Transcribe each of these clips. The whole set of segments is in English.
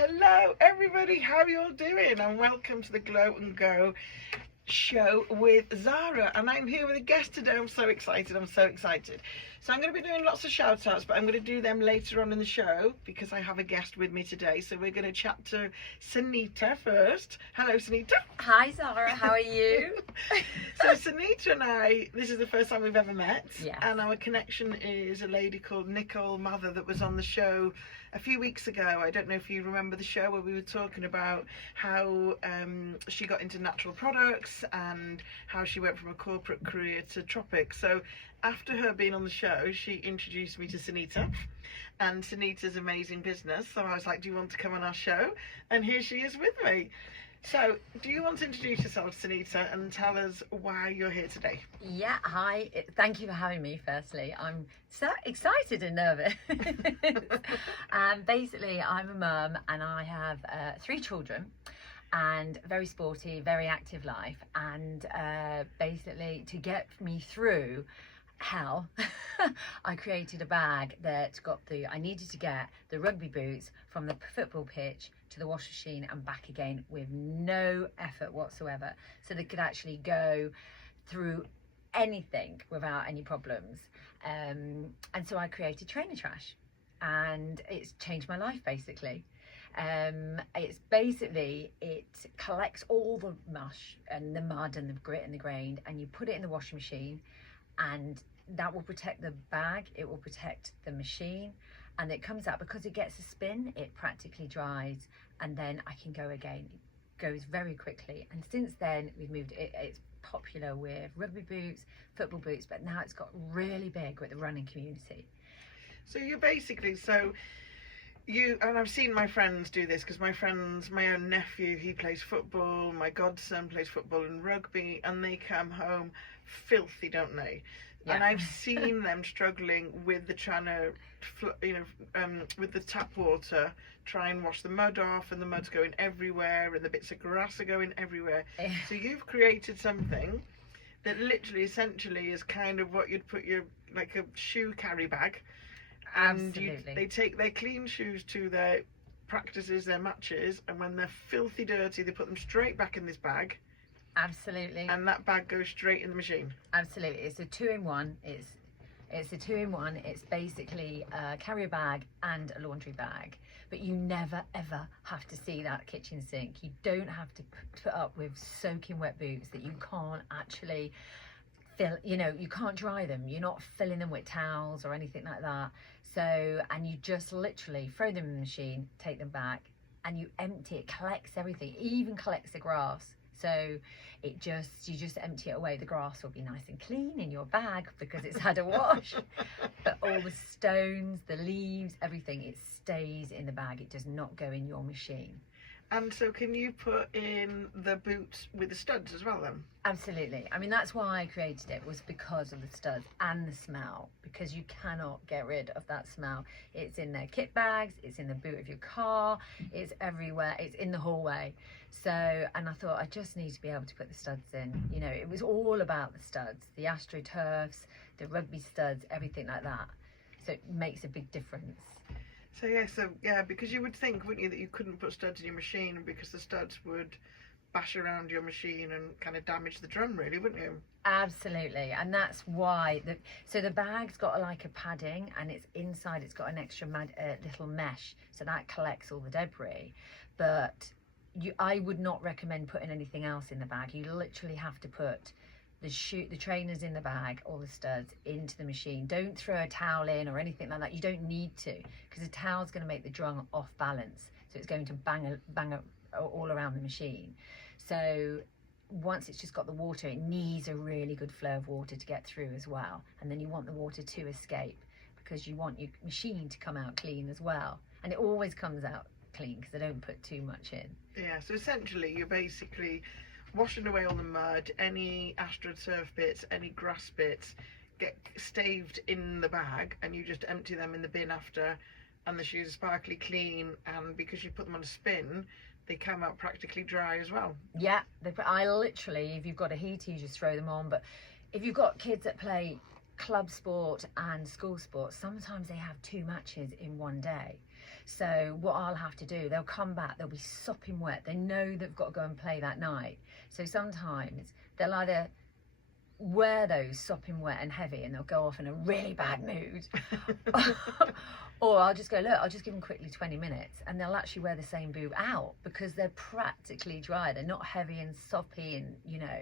Hello everybody, how are you all doing? And welcome to the Glow and Go show with Zara, and I'm here with a guest today. I'm so excited. So I'm going to be doing lots of shout outs, but I'm going to do them later on in the show because I have a guest with me today. So we're going to chat to Saneta first. Hello Saneta. Hi Zara, how are you? So Saneta and I, this is the first time we've ever met. Yes. And our connection is a lady called Nicole Mather that was on the show a few weeks ago. I don't know if you remember the show where we were talking about how she got into natural products and how she went from a corporate career to tropics. So after her being on the show, she introduced me to Saneta and Saneta's amazing business. So I was like, do you want to come on our show? And here she is with me. So do you want to introduce yourself, Saneta, and tell us why you're here today? Yeah, hi. Thank you for having me, firstly. I'm so excited and nervous. Basically, I'm a mum and I have 3 children and very sporty, very active life. And basically, to get me through hell, I created a bag that got I needed to get the rugby boots from the football pitch to the wash machine and back again with no effort whatsoever, so they could actually go through anything without any problems. And so I created Trainer Trash, and it's changed my life basically. It's basically, it collects all the mush and the mud and the grit and the grain, and you put it in the washing machine, and that will protect the bag, it will protect the machine, and it comes out because it gets a spin, it practically dries, and then I can go again. It goes very quickly. And since then we've moved it's popular with rugby boots, football boots, but now it's got really big with the running community. So you're basically, and I've seen my friends do this, because my own nephew, he plays football, my godson plays football and rugby, and they come home filthy, don't they? Yeah. And I've seen them struggling with with the tap water, try and wash the mud off, and the mud's going everywhere, and the bits of grass are going everywhere. So you've created something that literally, essentially, is kind of what you'd put like a shoe carry bag. And they take their clean shoes to their practices, their matches, and when they're filthy dirty, they put them straight back in this bag. Absolutely. And that bag goes straight in the machine. Absolutely. It's a 2-in-1. It's a 2-in-1. It's basically a carrier bag and a laundry bag. But you never ever have to see that kitchen sink. You don't have to put up with soaking wet boots that you can't actually you can't dry them. You're not filling them with towels or anything like that. So, and you just literally throw them in the machine, take them back, and you empty it, collects everything, even collects the grass. So you just empty it away. The grass will be nice and clean in your bag because it's had a wash. But all the stones, the leaves, everything, it stays in the bag. It does not go in your machine. And so can you put in the boots with the studs as well then? Absolutely. I mean, that's why I created it, was because of the studs and the smell, because you cannot get rid of that smell. It's in their kit bags, it's in the boot of your car, it's everywhere, it's in the hallway. So, and I thought I just need to be able to put the studs in. You know, it was all about the studs, the AstroTurfs, the rugby studs, everything like that. So it makes a big difference. So because you would think, wouldn't you, that you couldn't put studs in your machine because the studs would bash around your machine and kind of damage the drum, really, wouldn't you? Absolutely. And that's why the bag's got like a padding, and it's inside, it's got an extra little mesh, so that collects all the debris. But I would not recommend putting anything else in the bag. You literally have to put the trainers in the bag, all the studs into the machine. Don't throw a towel in or anything like that. You don't need to, because a towel's going to make the drum off balance, so it's going to bang all around the machine. So once it's just got the water, it needs a really good flow of water to get through as well. And then you want the water to escape, because you want your machine to come out clean as well. And it always comes out clean because I don't put too much in. Yeah, so essentially you're basically washing away all the mud, any AstroTurf bits, any grass bits get staved in the bag, and you just empty them in the bin after, and the shoes are sparkly clean, and because you put them on a spin, they come out practically dry as well. Yeah, I literally, if you've got a heater, you just throw them on. But if you've got kids that play club sport and school sport, sometimes they have 2 matches in one day. So what I'll have to do, they'll come back, they'll be sopping wet. They know they've got to go and play that night. So sometimes they'll either wear those sopping wet and heavy and they'll go off in a really bad mood. Or I'll just go, look, I'll just give them quickly 20 minutes and they'll actually wear the same boot out because they're practically dry. They're not heavy and soppy and, you know,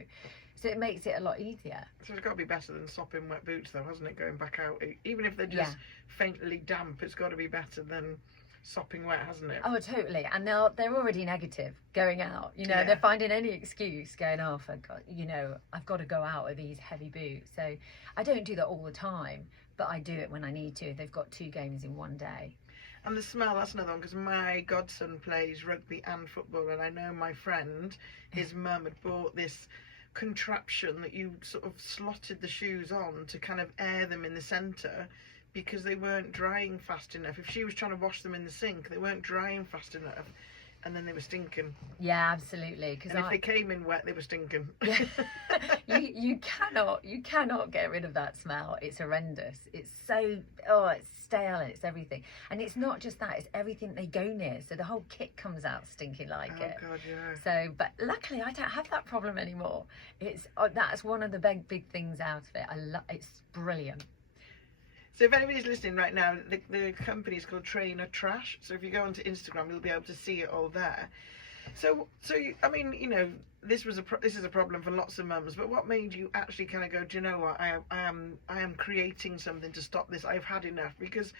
so it makes it a lot easier. So it's got to be better than sopping wet boots though, hasn't it, going back out? Even if they're just faintly damp, it's got to be better than sopping wet, hasn't it? Oh, totally. And they're already negative going out, you know, they're finding any excuse going, oh, for God, you know, I've got to go out with these heavy boots. So I don't do that all the time, but I do it when I need to. They've got 2 games in one day. And the smell, that's another one, because my godson plays rugby and football, and I know my friend, his mum had bought this contraption that you sort of slotted the shoes on to kind of air them in the centre, because they weren't drying fast enough. If she was trying to wash them in the sink, they weren't drying fast enough, and then they were stinking. Yeah, absolutely. And if they came in wet, they were stinking. Yeah. you cannot get rid of that smell. It's horrendous. It's so, it's stale and it's everything. And it's not just that, it's everything they go near. So the whole kit comes out stinking like it. Oh God, yeah. So, but luckily I don't have that problem anymore. It's that's one of the big things out of it. It's brilliant. So if anybody's listening right now, the company is called Trainer Trash. So if you go onto Instagram, you'll be able to see it all there. So I mean, you know, this is a problem for lots of mums. But what made you actually kind of go, do you know what? I am creating something to stop this. I've had enough. Because,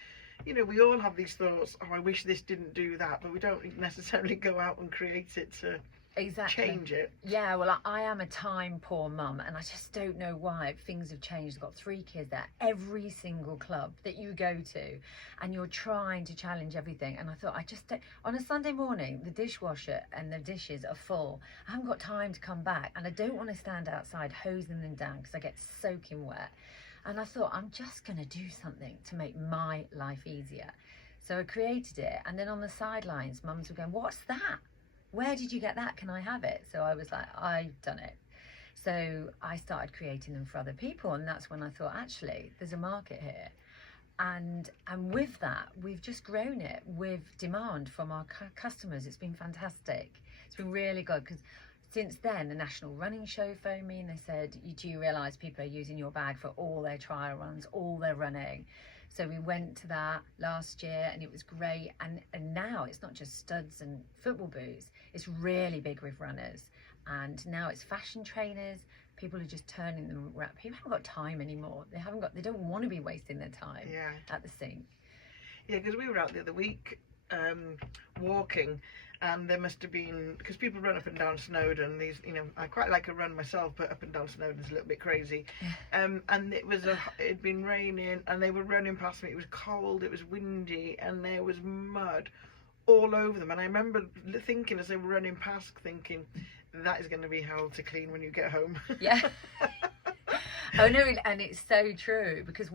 you know, we all have these thoughts. Oh, I wish this didn't do that. But we don't necessarily go out and create it to change it. Yeah, well, I am a time poor mum and I just don't know why things have changed. I've got 3 kids there. Every single club that you go to and you're trying to challenge everything, and I thought, I just don't. On a Sunday morning the dishwasher and the dishes are full. I haven't got time to come back and I don't want to stand outside hosing them down because I get soaking wet. And I thought, I'm just going to do something to make my life easier. So I created it, and then on the sidelines mums were going, what's that? Where did you get that? Can I have it? So I was like, I've done it. So I started creating them for other people, and that's when I thought, actually, there's a market here. And with that, we've just grown it with demand from our customers. It's been fantastic. It's been really good, because since then, the National Running Show phoned me and they said, do you realise people are using your bag for all their trial runs, all their running? So we went to that last year and it was great. And now it's not just studs and football boots. It's really big with runners. And now it's fashion trainers. People are just turning them around. People haven't got time anymore. They don't want to be wasting their time at the sink. Yeah, because we were out the other week walking, and there must have been, because people run up and down Snowdon, these, you know, I quite like a run myself, but up and down Snowdon's a little bit crazy. And it'd been raining and they were running past me. It was cold, it was windy, and there was mud all over them. And I remember thinking as they were running past, thinking, that is going to be hell to clean when you get home. Yeah. Oh no, and it's so true, because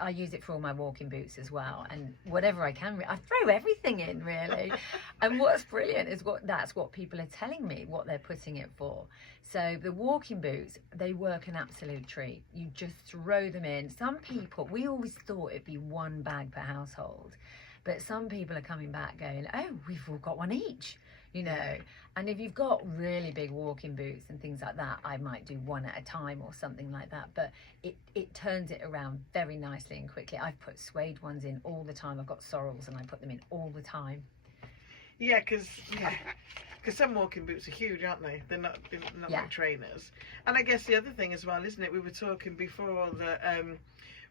I use it for all my walking boots as well, and whatever I can, I throw everything in really. And what's brilliant is that's what people are telling me what they're putting it for. So the walking boots, they work an absolute treat. You just throw them in. Some people, we always thought it'd be 1 bag per household, but some people are coming back going, oh, we've all got 1 each, you know. And if you've got really big walking boots and things like that, I might do 1 at a time or something like that. But it turns it around very nicely and quickly. I've put suede ones in all the time. I've got sorrels and I put them in all the time. Yeah, because some walking boots are huge, aren't they? They're not like trainers. And I guess the other thing as well, isn't it? We were talking before that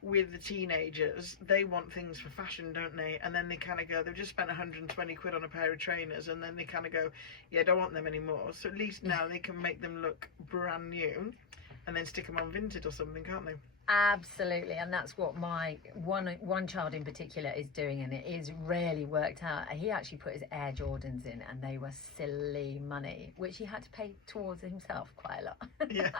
with the teenagers, they want things for fashion, don't they? And then they kind of go, they've just spent 120 quid on a pair of trainers, and then they kind of go, yeah, I don't want them anymore. So at least now they can make them look brand new and then stick them on Vinted or something, can't they? Absolutely. And that's what my one child in particular is doing, and it is really worked out. He actually put his Air Jordans in and they were silly money, which he had to pay towards himself quite a lot. Yeah.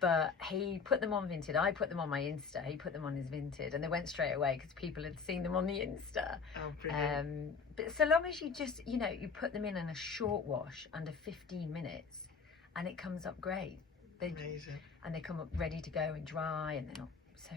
But he put them on Vinted. I put them on my Insta. He put them on his Vinted, and they went straight away because people had seen them on the Insta. Oh, brilliant. But so long as you just, you know, you put them in a short wash under 15 minutes, and it comes up great. Amazing. And they come up ready to go and dry, and they're not so.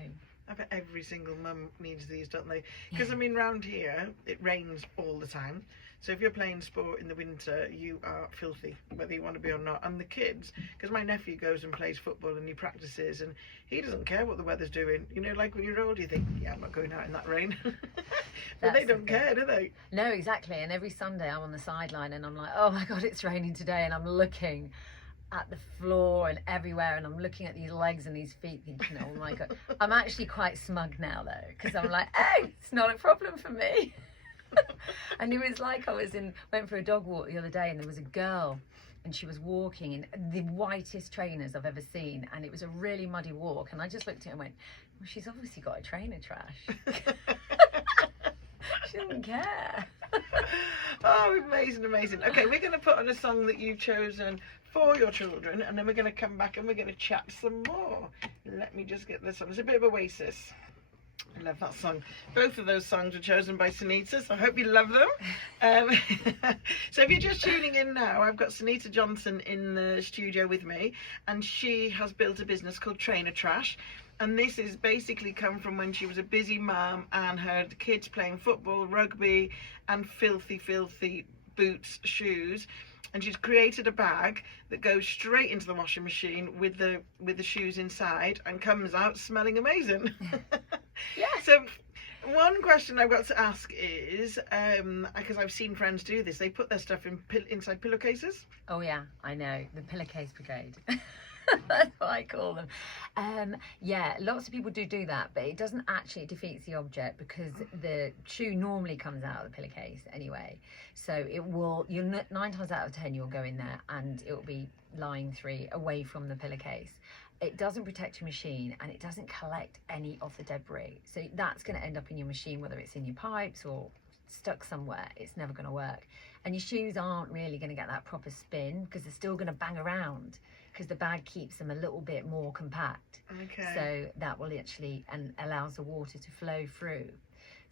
I bet every single mum needs these, don't they? Because I mean, round here it rains all the time. So if you're playing sport in the winter, you are filthy, whether you want to be or not. And the kids, because my nephew goes and plays football and he practices, and he doesn't care what the weather's doing. You know, like when you're old, you think, yeah, I'm not going out in that rain. But they don't care, do they? No, exactly. And every Sunday I'm on the sideline and I'm like, oh my God, it's raining today. And I'm looking at the floor and everywhere, and I'm looking at these legs and these feet thinking, oh my God. I'm actually quite smug now though, because I'm like, hey, it's not a problem for me. And it was like I went for a dog walk the other day, and there was a girl and she was walking in the whitest trainers I've ever seen, and it was a really muddy walk, and I just looked at her and went, well, she's obviously got a trainer trash. She doesn't care. Oh, amazing. Okay, we're going to put on a song that you've chosen for your children, and then we're going to come back and we're going to chat some more. Let me just get this on. It's a bit of Oasis. I love that song. Both of those songs were chosen by Saneta, so I hope you love them. So if you're just tuning in now, I've got Saneta Johnson in the studio with me, and she has built a business called Trainer Trash. And this is basically come from when she was a busy mum and her kids playing football, rugby, and filthy boots, shoes. And she's created a bag that goes straight into the washing machine with the shoes inside and comes out smelling amazing. Yeah. So one question I've got to ask is, because I've seen friends do this, they put their stuff inside pillowcases. Oh yeah, I know, the pillowcase brigade. That's what I call them. Yeah, lots of people do that, but it doesn't actually, it defeats the object, because the shoe normally comes out of the pillowcase anyway. So it will, 9 times out of 10 you'll go in there and it will be lying away from the pillowcase. It doesn't protect your machine, and it doesn't collect any of the debris. So that's going to end up in your machine, whether it's in your pipes or stuck somewhere. It's never going to work. And your shoes aren't really going to get that proper spin, because they're still going to bang around, because the bag keeps them a little bit more compact. Okay. So that will actually, and allows the water to flow through.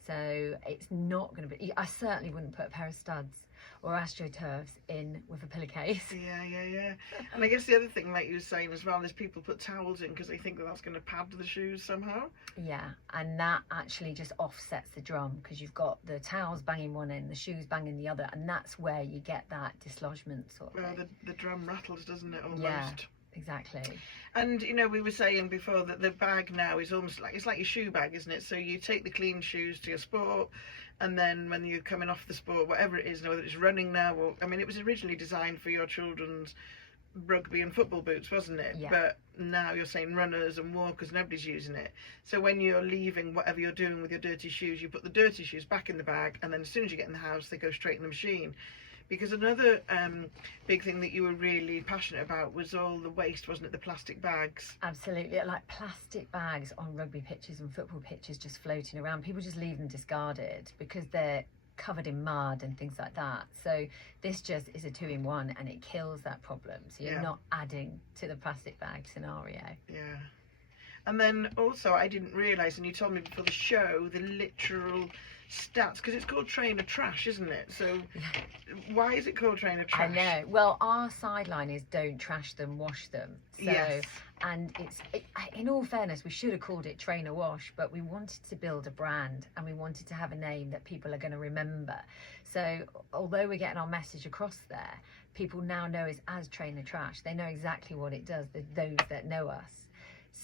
So it's not going to be, I certainly wouldn't put a pair of studs or AstroTurfs in with a pillowcase. Yeah. And I guess the other thing, like you were saying as well, is people put towels in because they think that that's going to pad the shoes somehow. Yeah, and that actually just offsets the drum, because you've got the towels banging one end, the shoes banging the other, and that's where you get that dislodgement sort of thing. The drum rattles, doesn't it, almost? Yeah, exactly. And you know, we were saying before that the bag now is almost like, it's like your shoe bag, isn't it? So you take the clean shoes to your sport, and then when you're coming off the sport, whatever it is, whether it's running now or, I mean, it was originally designed for your children's rugby and football boots, wasn't it? Yeah. But now you're saying runners and walkers, nobody's using it. So when you're leaving whatever you're doing with your dirty shoes, you put the dirty shoes back in the bag, and then as soon as you get in the house, they go straight in the machine. Because another big thing that you were really passionate about was all the waste, wasn't it? The plastic bags. Absolutely, like plastic bags on rugby pitches and football pitches just floating around. People just leave them discarded because they're covered in mud and things like that. So this just is a 2-in-1, and it kills that problem. So you're not adding to the plastic bag scenario. Yeah. And then also, I didn't realise, and you told me before the show, the literal stats, because it's called Trainer Trash, isn't it? So why is it called Trainer Trash? I know. Well, our sideline is don't trash them, wash them. So, yes. And in all fairness, we should have called it Trainer Wash, but we wanted to build a brand, and we wanted to have a name that people are going to remember. So although we're getting our message across there, people now know us as Trainer Trash. They know exactly what it does, those that know us.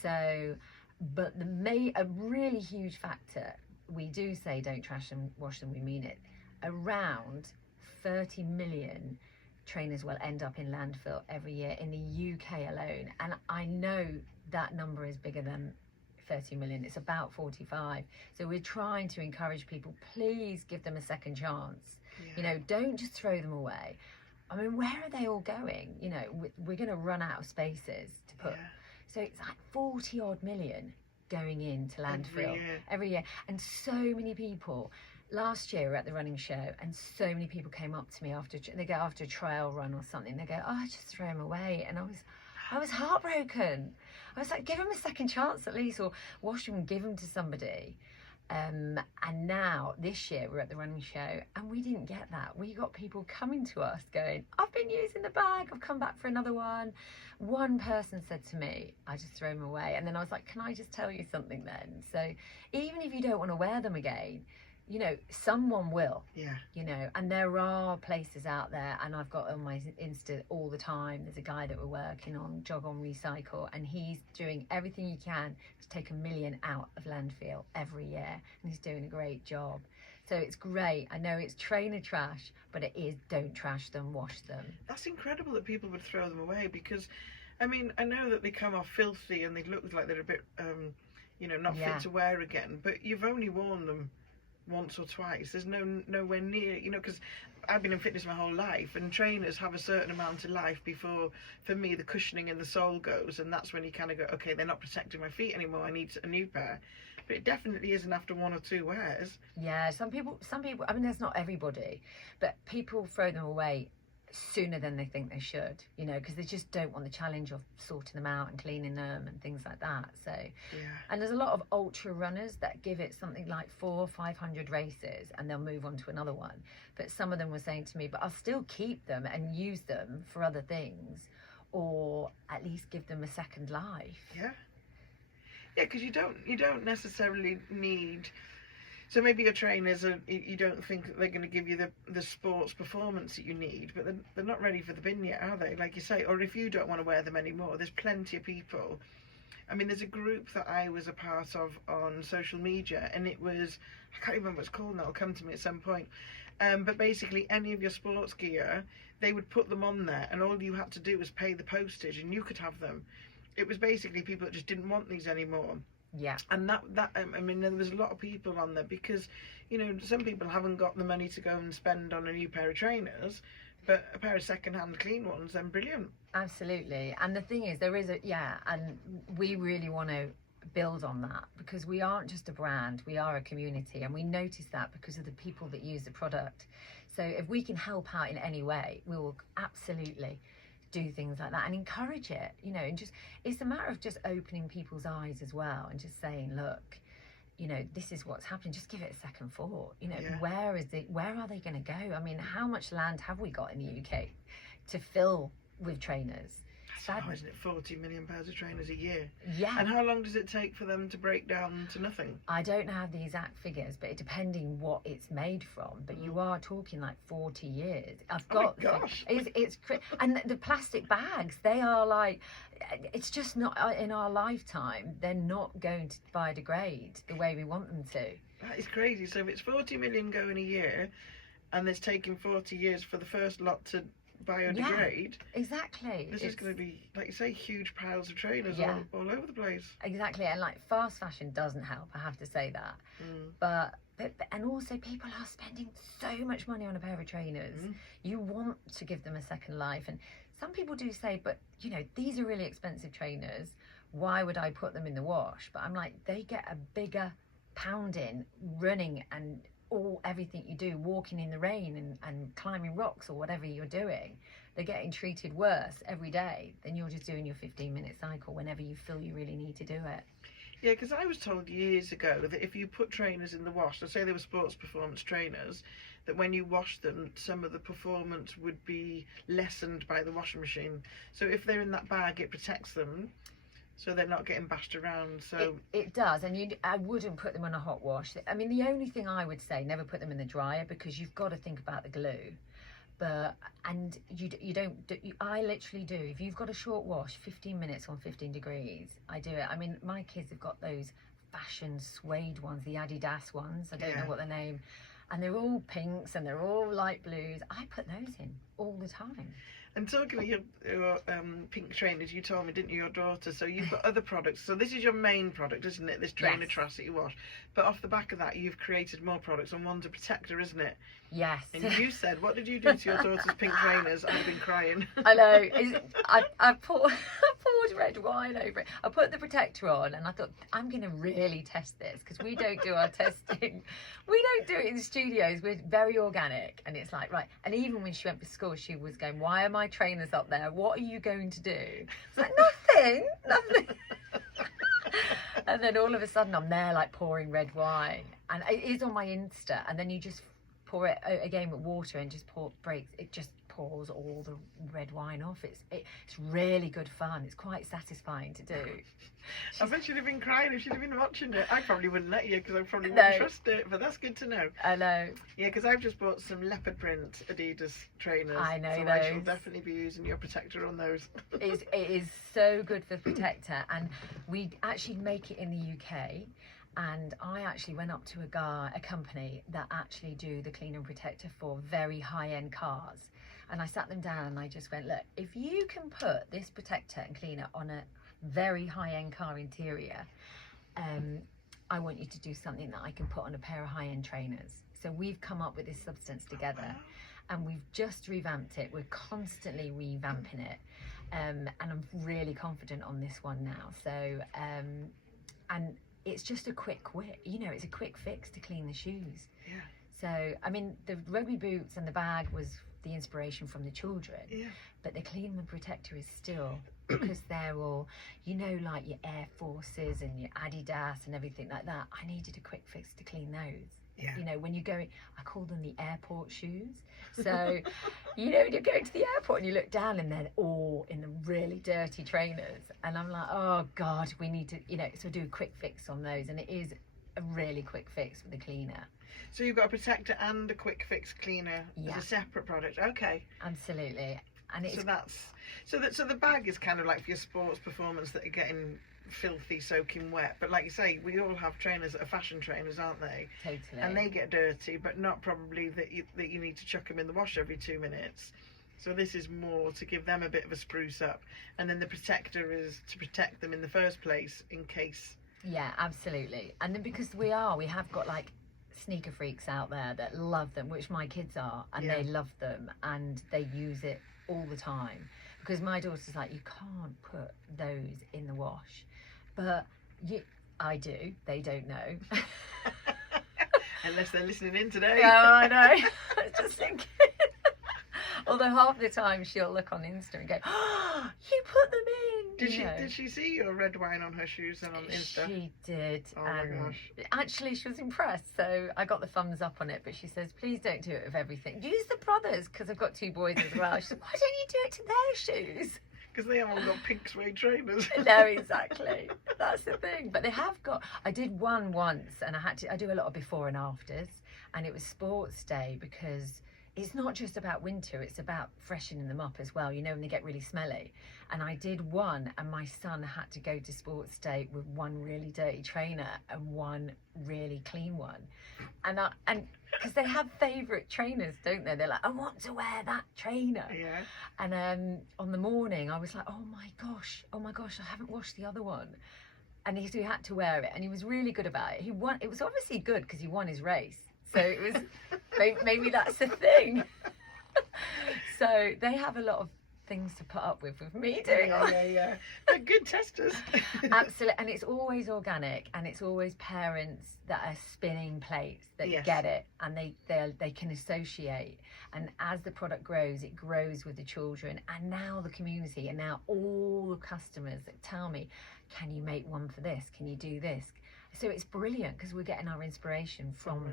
So, but a really huge factor, we do say don't trash them, wash them, we mean it. Around 30 million trainers will end up in landfill every year in the UK alone. And I know that number is bigger than 30 million. It's about 45. So we're trying to encourage people, please give them a second chance. Yeah. You know, don't just throw them away. I mean, where are they all going? You know, we're going to run out of spaces to put. Yeah. So it's like 40 odd million going into landfill every year. And so many people, last year we were at the running show, and so many people came up to me after a trail run or something. They go, oh, I just throw them away. And I was heartbroken. I was like, give them a second chance at least, or wash them and give them to somebody. And now this year we're at the running show and we didn't get that. We got people coming to us going, I've been using the bag, I've come back for another one. One person said to me, I just throw them away. And then I was like, can I just tell you something then? So even if you don't want to wear them again, you know, someone will. Yeah. You know, and there are places out there, and I've got on my Insta all the time, there's a guy that we're working on, Jog on Recycle, and he's doing everything he can to take 1 million out of landfill every year, and he's doing a great job. So it's great. I know it's trainer trash, but it is don't trash them, wash them. That's incredible that people would throw them away, because I mean, I know that they come off filthy and they look like they're a bit you know, not fit to wear again, but you've only worn them once or twice. There's nowhere near, you know, because I've been in fitness my whole life, and trainers have a certain amount of life before, for me, the cushioning in the sole goes, and that's when you kind of go, okay, they're not protecting my feet anymore, I need a new pair. But it definitely isn't after 1 or 2 wears. Yeah, some people, I mean, there's not everybody, but people throw them away sooner than they think they should, you know, because they just don't want the challenge of sorting them out and cleaning them and things like that. So and there's a lot of ultra runners that give it something like 400 or 500 races and they'll move on to another one. But some of them were saying to me, but I'll still keep them and use them for other things, or at least give them a second life. Yeah, because you don't necessarily need. So maybe your trainers you don't think that they're going to give you the sports performance that you need, but they're not ready for the bin yet, are they? Like you say, or if you don't want to wear them anymore, there's plenty of people. I mean, there's a group that I was a part of on social media, and it was, I can't remember what it's called now, it'll come to me at some point. But basically, any of your sports gear, they would put them on there, and all you had to do was pay the postage, and you could have them. It was basically people that just didn't want these anymore. Yeah. And that I mean, there was a lot of people on there, because, you know, some people haven't got the money to go and spend on a new pair of trainers, but a pair of second-hand clean ones, then brilliant. Absolutely. And the thing is, there is and we really want to build on that, because we aren't just a brand, we are a community, and we notice that because of the people that use the product. So if we can help out in any way, we will absolutely do things like that and encourage it, you know, and just, it's a matter of just opening people's eyes as well, and just saying, look, you know, this is what's happening, just give it a second thought, you know. Where are they going to go? I mean, how much land have we got in the UK to fill with trainers? Oh, isn't it 40 million pairs of trainers a year? Yeah. And how long does it take for them to break down to nothing? I don't have the exact figures, but it depending what it's made from. But you are talking like 40 years. I've got. Oh my gosh. It's and the plastic bags, they are like, it's just not in our lifetime. They're not going to biodegrade the way we want them to. That is crazy. So if it's 40 million going a year, and it's taking 40 years for the first lot to biodegrade, exactly, this is going to be, like you say, huge piles of trainers all over the place. Exactly. And like, fast fashion doesn't help, I have to say that. But and also, people are spending so much money on a pair of trainers. You want to give them a second life, and some people do say, but you know, these are really expensive trainers, why would I put them in the wash? But I'm like, they get a bigger pounding running and everything you do, walking in the rain and climbing rocks or whatever you're doing. They're getting treated worse every day than you're just doing your 15-minute cycle whenever you feel you really need to do it. Yeah, because I was told years ago that if you put trainers in the wash, let's say they were sports performance trainers, that when you wash them, some of the performance would be lessened by the washing machine. So if they're in that bag, it protects them, so they're not getting bashed around. So it does, and I wouldn't put them on a hot wash. I mean, the only thing I would say, never put them in the dryer, because you've got to think about the glue. But I literally do. If you've got a short wash, 15 minutes on 15 degrees, I do it. I mean, my kids have got those fashion suede ones, the Adidas ones. I don't know what the name, and they're all pinks and they're all light blues. I put those in all the time. And talking of your pink trainers, you told me, didn't you, your daughter? So you've got other products. So this is your main product, isn't it? This trainer trash that you wash. But off the back of that, you've created more products, and one's a protector, isn't it? Yes. And you said, what did you do to your daughter's pink trainers? I've been crying. I know. I poured red wine over it. I put the protector on, and I thought, I'm going to really test this, because we don't do our testing. We don't do it in studios. We're very organic. And it's like, right. And even when she went to school, she was going, why are my trainers up there? What are you going to do? It's like, nothing. And then all of a sudden I'm there like pouring red wine, and it is on my Insta, and then you just pour it again with water and just it just pours all the red wine off. It's really good fun. It's quite satisfying to do. I bet she'd have been crying if she'd have been watching it. I probably wouldn't let you because I probably wouldn't trust it, but that's good to know. I know. Yeah, because I've just bought some leopard print Adidas trainers. I know so those. I shall definitely be using your protector on those. It is so good for protector, and we actually make it in the UK. And I actually went up to a company that actually do the cleaner and protector for very high-end cars. And I sat them down and I just went, look, if you can put this protector and cleaner on a very high-end car interior, I want you to do something that I can put on a pair of high-end trainers. So we've come up with this substance together, and we've just revamped it. We're constantly revamping it. And I'm really confident on this one now. So, and it's just a quick it's a quick fix to clean the shoes. Yeah. So, I mean, the rugby boots and the bag was the inspiration from the children. Yeah. But the clean and protector is still, because they're all, like your Air Forces and your Adidas and everything like that. I needed a quick fix to clean those. Yeah. When you go, I call them the airport shoes. So, when you're going to the airport and you look down and they're all in the really dirty trainers. And I'm like, oh God, we need to, so do a quick fix on those. And it is a really quick fix with the cleaner. So you've got a protector and a quick fix cleaner as a separate product. Okay. Absolutely. And it's so the bag is kind of like for your sports performance that are getting filthy, soaking wet. But like you say, we all have trainers that are fashion trainers, aren't they? Totally. And they get dirty, but not probably that you need to chuck them in the wash every 2 minutes. So this is more to give them a bit of a spruce up, and then the protector is to protect them in the first place in case. Yeah, absolutely. And then because we have got like sneaker freaks out there that love them, which my kids are, and they love them and they use it all the time. Because my daughter's like, you can't put those in the wash, but I do. They don't know. Unless they're listening in today. Yeah, I know. I was just thinking. Although half the time she'll look on Insta and go, oh, you put them in. Did she see your red wine on her shoes and on Insta? She did. Oh my gosh. Actually, she was impressed. So I got the thumbs up on it. But she says, please don't do it with everything. Use the brothers, because I've got 2 boys as well. She said, why don't you do it to their shoes? Because they haven't got pink suede trainers. No, exactly. That's the thing. But they have got. I did one once, and I do a lot of before and afters, and it was sports day because it's not just about winter, it's about freshening them up as well, when they get really smelly. And I did one, and my son had to go to sports day with one really dirty trainer and one really clean one. And because they have favourite trainers, don't they? They're like, I want to wear that trainer. Yeah. And on the morning, I was like, oh my gosh, I haven't washed the other one. And he had to wear it, and he was really good about it. He won. It was obviously good because he won his race. So it was, maybe that's the thing. So they have a lot of things to put up with me doing it. Yeah. They're good testers. Absolutely. And it's always organic, and it's always parents that are spinning plates that get it, and they can associate. And as the product grows, it grows with the children, and now the community, and now all the customers that tell me, can you make one for this? Can you do this? So it's brilliant because we're getting our inspiration from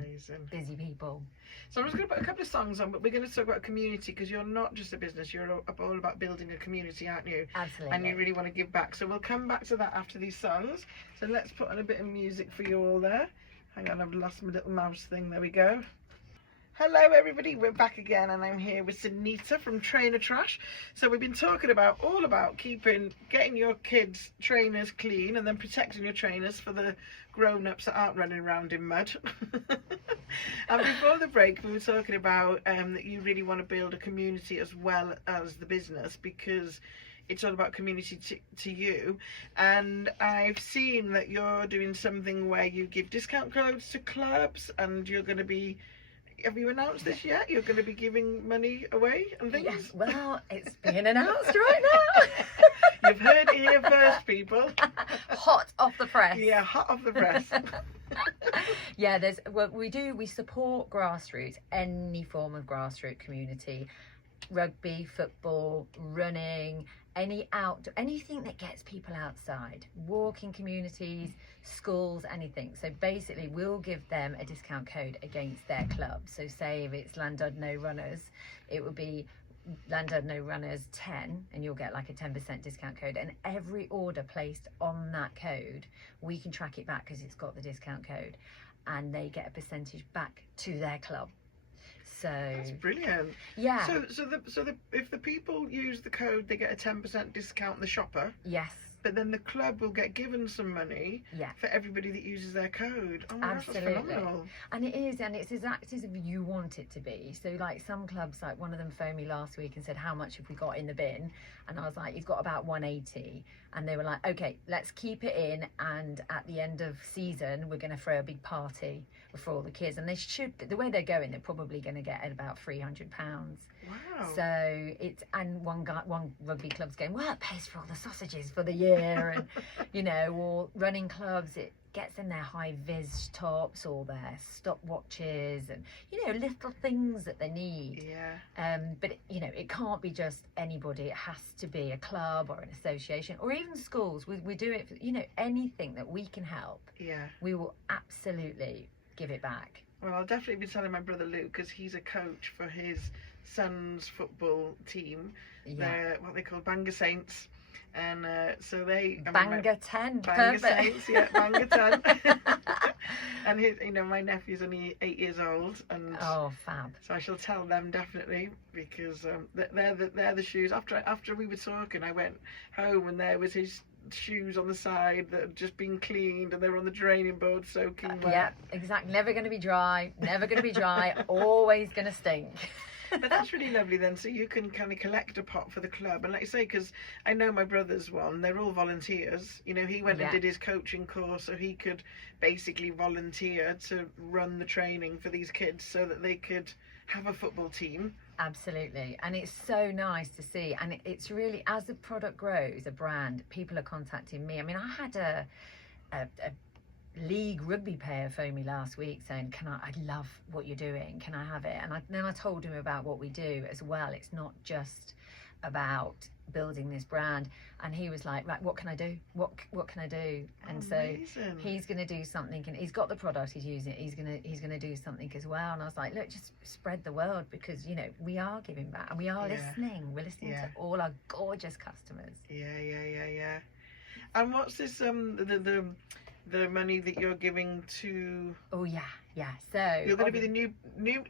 busy people. So I'm just going to put a couple of songs on, but we're going to talk about community, because you're not just a business, you're all about building a community, aren't you? Absolutely. And you really want to give back. So we'll come back to that after these songs. So let's put on a bit of music for you all there. Hang on, I've lost my little mouse thing. There we go. Hello everybody, we're back again, and I'm here with Saneta from Trainer Trash. So we've been talking all about getting your kids' trainers clean, and then protecting your trainers for the grown-ups that aren't running around in mud. And before the break, we were talking about that you really want to build a community as well as the business, because it's all about community to you. And I've seen that you're doing something where you give discount codes to clubs, and you're going to be, have you announced this yet? You're going to be giving money away and things? Yes, well, it's being announced right now. You've heard it here first, people. Hot off the press. Yeah, hot off the press. Yeah, we support grassroots, any form of grassroots community, rugby, football, running, anything that gets people outside, walking communities, schools, anything. So basically we'll give them a discount code against their club. So say if it's Landud No Runners, it will be Landud No Runners 10, and you'll get like a 10% discount code, and every order placed on that code we can track it back because it's got the discount code, and they get a percentage back to their club. So that's brilliant. Yeah. So if the people use the code, they get a 10% discount, the shopper. Yes. But then the club will get given some money for everybody that uses their code. Oh, absolutely. That's phenomenal. And it's exact as if you want it to be. So like some clubs, like one of them phoned me last week and said, how much have we got in the bin? And I was like, you've got about 180. And they were like, okay, let's keep it in, and at the end of season we're going to throw a big party for all the kids. And they should, the way they're going, they're probably going to get about £300. Wow. So it's, and one rugby club's going, well, it pays for all the sausages for the year. And you know, or running clubs, it gets in their high vis tops or their stopwatches, and you know, little things that they need. But you know, it can't be just anybody. It has to be a club or an association, or even schools. We do it for, you know, anything that we can help. We will absolutely give it back. Well, I'll definitely be telling my brother Luke, because he's a coach for his son's football team. They're what they call Bangor Saints. And so they Bangor 10, Bangor perfect. Saints, Bangor 10. And his, you know, my nephew's only 8 years old, and fab. So I shall tell them definitely, because they're the shoes. After we were talking, I went home and there was his shoes on the side that had just been cleaned, and they were on the draining board soaking wet. Yeah, exactly. Never going to be dry. Always going to stink. But that's really lovely then, so you can kind of collect a pot for the club. And like you say, because I know my brother's one, they're all volunteers. You know, he went and did his coaching course so he could basically volunteer to run the training for these kids so that they could have a football team. Absolutely. And it's so nice to see, and it's really, as the product grows, a brand, people are contacting me. I mean, I had a league rugby player phoned me last week saying, I love what you're doing, can I have it? And then I told him about what we do as well. It's not just about building this brand. And he was like, right, what can I do? What can I do? And so he's going to do something, and he's got the product, he's using it, he's going to do something as well. And I was like, look, just spread the word, because you know, we are giving back, and we are listening. We're listening to all our gorgeous customers. Yeah. And what's this the money that you're giving to? So you're going to be the new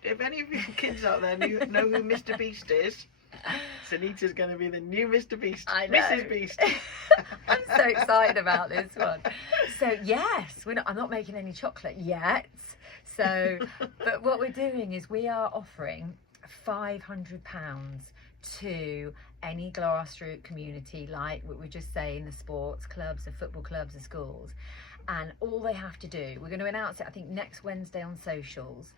if any of your kids out there know who Mr. Beast is, Saneta's going to be the new Mr. Beast. I know. Mrs. Beast. I'm so excited about this one. So yes, I'm not making any chocolate yet. So, but what we're doing is we are offering £500 to any grassroots community, like what we just saying, the sports clubs, the football clubs, the schools. And all they have to do, we're going to announce it, I think, next Wednesday on socials.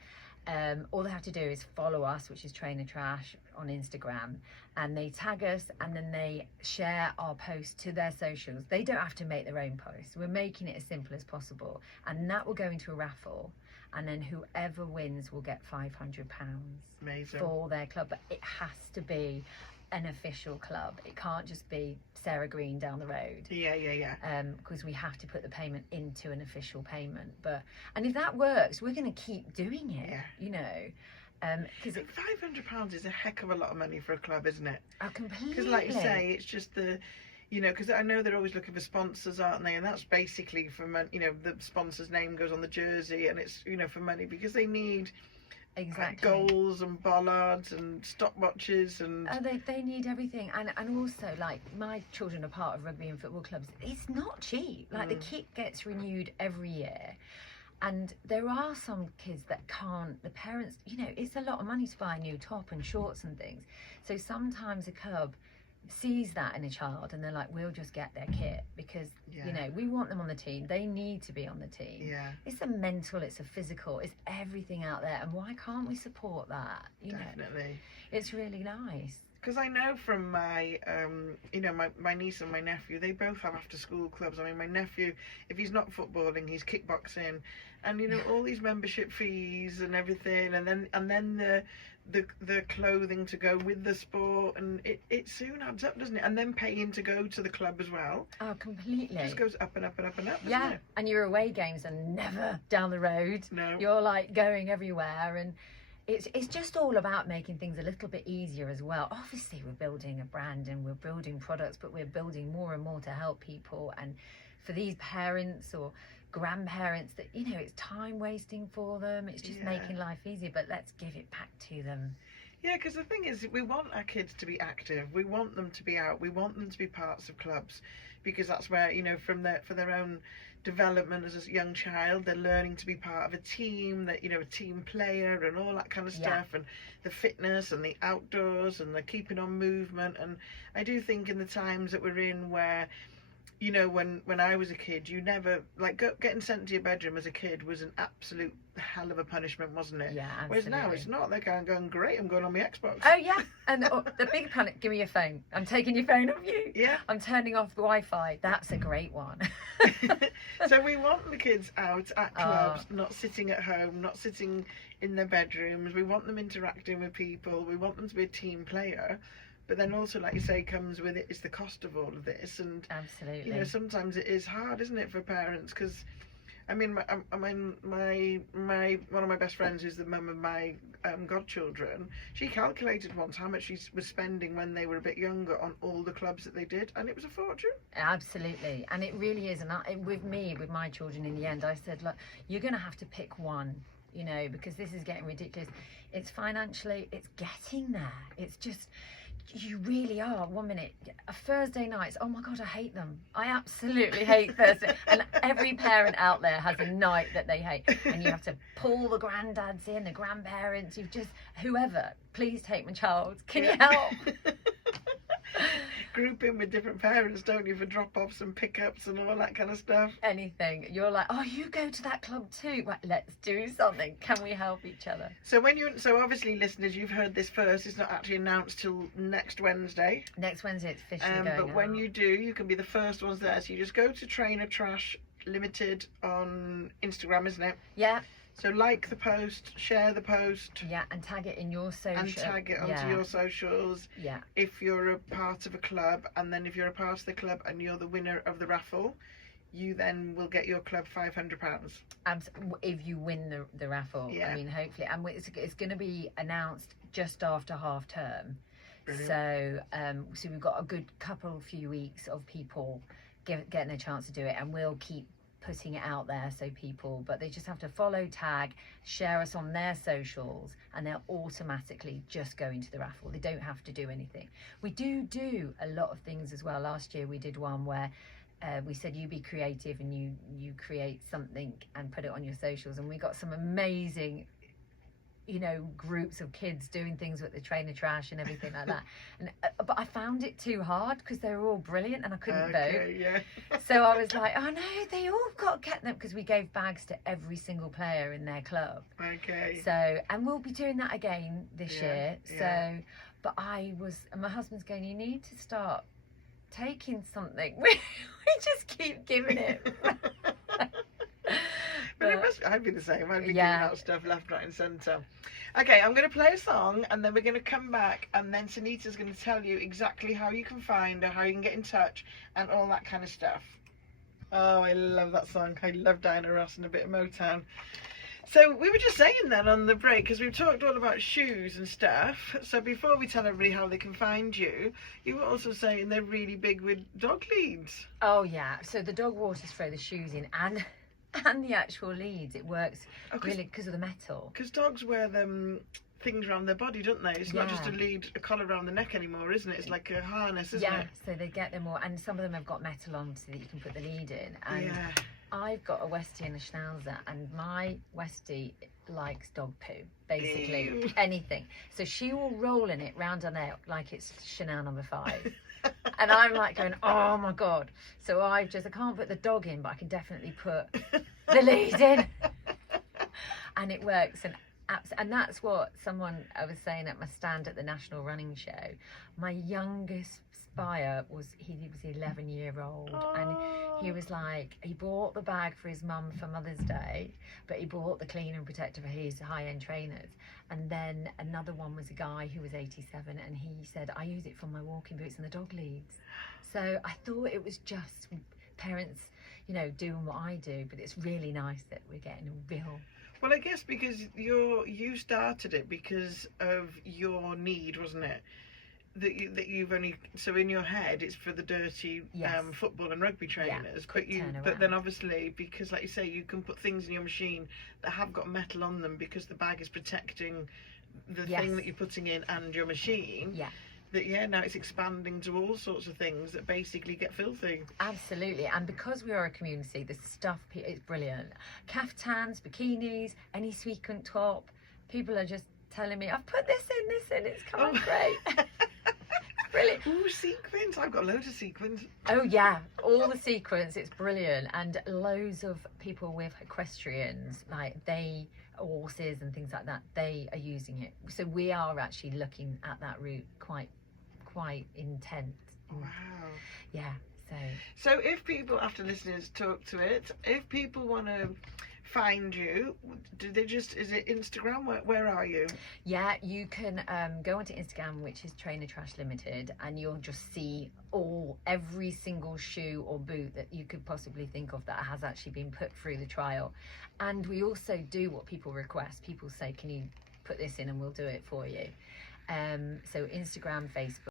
All they have to do is follow us, which is Trainer Trash, on Instagram, and they tag us, and then they share our post to their socials. They don't have to make their own post. We're making it as simple as possible, and that will go into a raffle, and then whoever wins will get £500 for their club. But it has to be an official club. It can't just be Sarah Green down the road. Because we have to put the payment into an official payment. And if that works, we're going to keep doing it. You know, because £500 is a heck of a lot of money for a club, isn't it? Oh, completely. Because like you say, it's just you know, because I know they're always looking for sponsors, aren't they? And that's basically for money. You know, the sponsor's name goes on the jersey, and it's, you know, for money, because they need goals and bollards and stopwatches and they need everything. And also, like, my children are part of rugby and football clubs. It's not cheap. Like, the kit gets renewed every year, and there are some kids that can't, the parents, you know, it's a lot of money to buy a new top and shorts and things. So sometimes a club sees that in a child, and they're like, we'll just get their kit, because you know, we want them on the team. They need to be on the team. It's a mental, it's a physical, it's everything out there, and why can't we support that? You know, it's really nice. Because I know from my, my niece and my nephew, they both have after-school clubs. I mean, my nephew, if he's not footballing, he's kickboxing, and all these membership fees and everything, and then the clothing to go with the sport, and it soon adds up, doesn't it? And then paying to go to the club as well. Oh, completely. It just goes up and up and up and up. Yeah, It? and your away games are never down the road. No. You're like going everywhere, and it's just all about making things a little bit easier as well. Obviously, we're building a brand and we're building products, but we're building more and more to help people. And for these parents or grandparents that, it's time wasting for them, it's just making life easier, but let's give it back to them. Yeah, because the thing is, we want our kids to be active. We want them to be out. We want them to be parts of clubs, because that's where, for their own development as a young child, they're learning to be part of a team, that a team player and all that kind of stuff, and the fitness and the outdoors and the keeping on movement. And I do think in the times that we're in, where when I was a kid, you never, getting sent to your bedroom as a kid was an absolute hell of a punishment, wasn't it? Yeah, absolutely. Whereas now it's not. They're going, great, I'm going on my Xbox. Oh yeah, and the big panic, give me your phone. I'm taking your phone off you. Yeah. I'm turning off the Wi-Fi. That's a great one. So we want the kids out at clubs, not sitting at home, not sitting in their bedrooms. We want them interacting with people. We want them to be a team player. But then also, like you say, comes with it is the cost of all of this. And absolutely, sometimes it is hard, isn't it, for parents? Because I mean, my one of my best friends, who's the mum of my godchildren, she calculated once how much she was spending when they were a bit younger on all the clubs that they did, and it was a fortune. Absolutely, and it really is. And with my children, in the end, I said, look, you're going to have to pick one, because this is getting ridiculous. It's financially, it's getting there. It's just, you really are. 1 minute, a Thursday nights, oh my God, I hate them. I absolutely hate Thursday. And every parent out there has a night that they hate. And you have to pull the granddads in, the grandparents, whoever, please take my child. Can you help? Group in with different parents, don't you, for drop-offs and pick-ups and all that kind of stuff. Anything. You're like, oh, you go to that club too. Well, let's do something. Can we help each other? So obviously, listeners, you've heard this first. It's not actually announced till next Wednesday. Next Wednesday, it's officially going But out. when you do, you can be the first ones there. So you just go to Trainer Trash Limited on Instagram, isn't it? Yeah. So like the post, share the post. Yeah, and tag it in your social. And tag it onto your socials. Yeah. If you're a part of a club, and then if you're a part of the club and you're the winner of the raffle, you then will get your club £500. If you win the raffle. Yeah. I mean, hopefully. And it's going to be announced just after half term. Brilliant. So we've got a good few weeks of people getting a chance to do it, and we'll keep putting it out there, so but they just have to follow, tag, share us on their socials, and they'll automatically just go into the raffle. They don't have to do anything. We do a lot of things as well. Last year we did one where we said, you be creative and you create something and put it on your socials, and we got some amazing groups of kids doing things with the Trainer Trash and everything like that. And but I found it too hard because they were all brilliant and I couldn't vote. Yeah. So I was like, oh no, they all got to get them, because we gave bags to every single player in their club. Okay. So, and we'll be doing that again this year. Yeah. So, but and my husband's going, you need to start taking something. We just keep giving it. But I'd be the same. I'd be giving out stuff left, right and centre. Okay, I'm going to play a song and then we're going to come back, and then Saneta's going to tell you exactly how you can find her, how you can get in touch and all that kind of stuff. Oh, I love that song. I love Diana Ross and a bit of Motown. So we were just saying then on the break, because we've talked all about shoes and stuff. So before we tell everybody how they can find you, you were also saying they're really big with dog leads. Oh yeah, so the dog water spray, the shoes in, and the actual leads, it works really because of the metal. Because dogs wear them things around their body, don't they? It's not just a collar around the neck anymore, isn't it? It's like a harness, isn't it? Yeah, so they get them all, and some of them have got metal on so that you can put the lead in. And I've got a Westie and a Schnauzer, and my Westie likes dog poo, basically. Ew. Anything. So she will roll in it round her neck like it's Chanel No. 5. And I'm like going, oh my God. So I can't put the dog in, but I can definitely put the lead in. And it works. And And that's what someone I was saying at my stand at the National Running Show. My youngest buyer was 11-year-old, and he was like, he bought the bag for his mum for Mother's Day, but he bought the cleaner and protector for his high-end trainers. And then another one was a guy who was 87, and he said, I use it for my walking boots and the dog leads. So I thought it was just parents, you know, doing what I do, but it's really nice that we're getting a real... Well, I guess because you started it because of your need, wasn't it? That you've only, so in your head it's for the dirty football and rugby trainers, but then obviously because, like you say, you can put things in your machine that have got metal on them because the bag is protecting the thing that you're putting in and your machine. Yeah. That now it's expanding to all sorts of things that basically get filthy. Absolutely, and because we are a community, the stuff is brilliant. Caftans, bikinis, any sequin top. People are just telling me, I've put this in, it's come out great. Brilliant. Ooh, sequins. I've got loads of sequins. Oh yeah, all the sequins, it's brilliant. And loads of people with equestrians, like horses and things like that, they are using it. So we are actually looking at that route quite intense. Wow. Yeah, so if people, after listeners talk to it, if people want to find you, is it Instagram? Where are you? Yeah, you can go onto Instagram, which is Trainer Trash Limited, and you'll just see every single shoe or boot that you could possibly think of that has actually been put through the trial. And we also do what people request. People say, can you put this in, and we'll do it for you. So Instagram, Facebook.